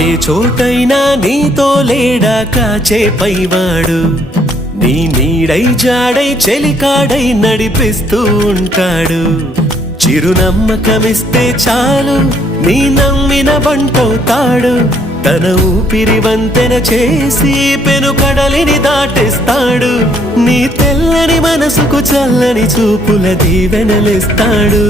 ఏ చోటైనా నీతో లేడా కాచే పైవాడు, నీ నీడై జాడై చెలికాడై నడిపిస్తూ ఉంటాడు. చిరునమ్మకమిస్తే చాలు నీ నమ్మిన బంటవుతాడు. తన ఊపిరి వంతెన చేసి పెను కడలిని దాటిస్తాడు. నీ తెల్లని మనసుకు చల్లని చూపుల దీవెనలిస్తాడు.